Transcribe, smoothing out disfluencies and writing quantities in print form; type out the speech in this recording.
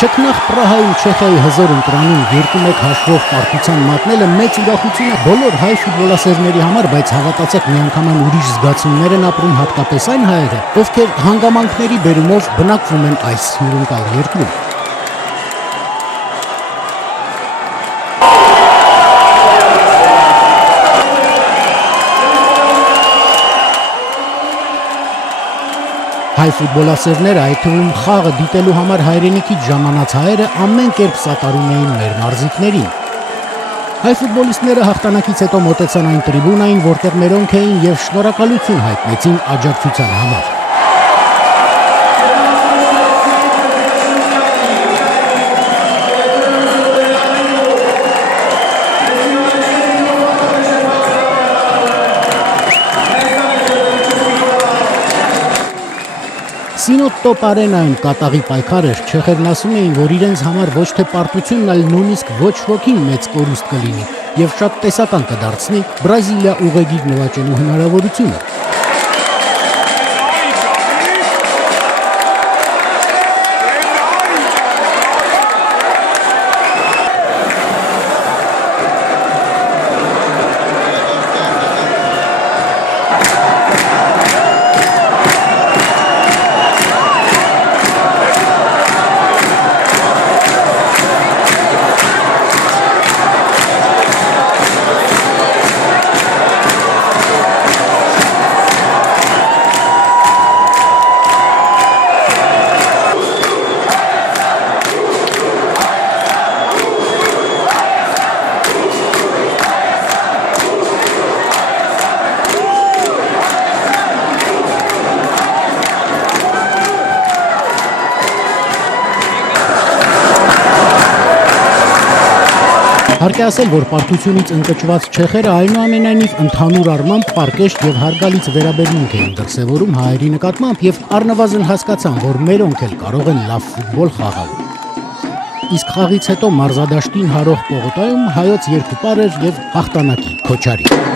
Չքնաղ Պրահայում Չեխիայի հզոր ընտրանում 2-1 հաշվով պարտության մատնելը մեծ ուրախություն է բոլոր հայ ֆուտբոլասերների համար, բայց հավատացեք, միանգամայն ուրիշ զգացումներ են ապրում հատկապես այն հայերը, ովքեր հանգամանքների բերումով բնակվում են այս հյուրընկալ երկրում։ Հայ ֆուտբոլասերները, այդ թվում խաղը դիտելու համար հայրենիքից ժամանած հայերը ամեն կերպ սատարում էին մեր մարզիկներին։ Հայ ֆուտբոլիստները հաղթանակից հետո մոտեցան այն տրիբունային, որտեղ մերոնք էին եւ շնորհակալություն հայտնեցին աջակցության համար։ Սինոտտոպ արենայում կատաղի պայքար էր, չեխերն ասում էին, որ իրենց համար ոչ թե պարտությունն, այլ նույնիսկ ոչ ոքին մեծ կորուստ կլինի եւ շատ տեսական կդարձնի Բրազիլիա ուղեգիր նվաճելու հնարավորությունը։ Հարկ է ասել, որ պարտությունից ընկճված չեխերը այնուամենայնիվ ընդհանուր առմամբ պարկեշտ եւ հարգալից վերաբերմունք էին դրսեւորում հայերի նկատմամբ եւ առնվազն հասկացան, որ մերոնք էլ կարող են լավ ֆուտբոլ խաղալ։ Իսկ խաղից հետո մարզադաշտին հարող պողոտայում հայոց երկու պար էր եւ հաղթանակի քոչարի։